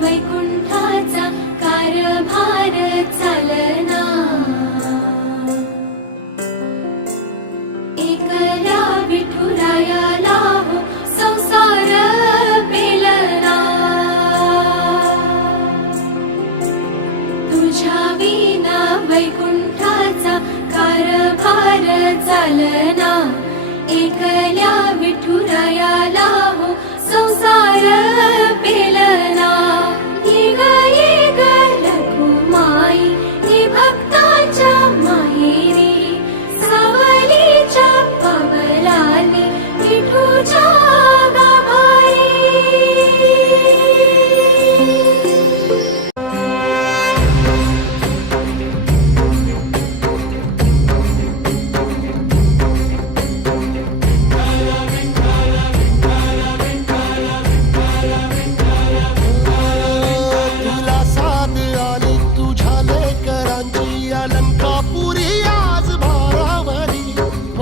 वैकुंठाचा कारभार चालना, एकल्या विठुरायाला हो संसार पेलना, तुझ्या विना वैकुंठाचा कारभार चालना, एकल्या विठुरायाला हो संसार पेलना। ये ग रघुमाई हे भक्ताच्या माहेरी, सावलीच्या पावलाने विठूच्या गाभारी।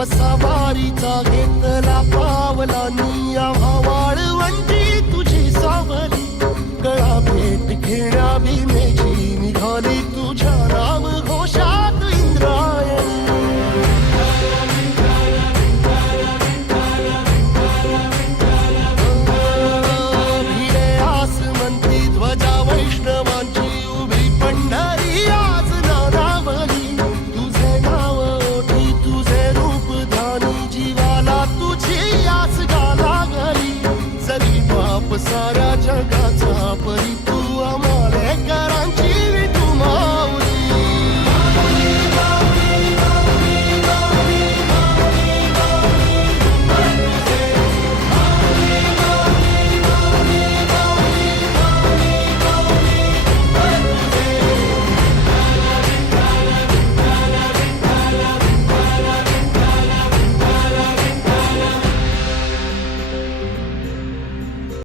सवारीचा घेतला पावलानी आम्हा वाळवंटी तुझी सावली, गळा भेट घेण्या भीमेची निघाली तुझ्या राम घोषात इंद्रायणी। भिडे आसमंती ध्वजा वैष्णवांची उभी पंढरी आज नानावली, तुझे नाव ओठी तुझे रूप धानी जीवाला तुझी आस गा लागली, जरी बाप साऱ्या जगाचा परी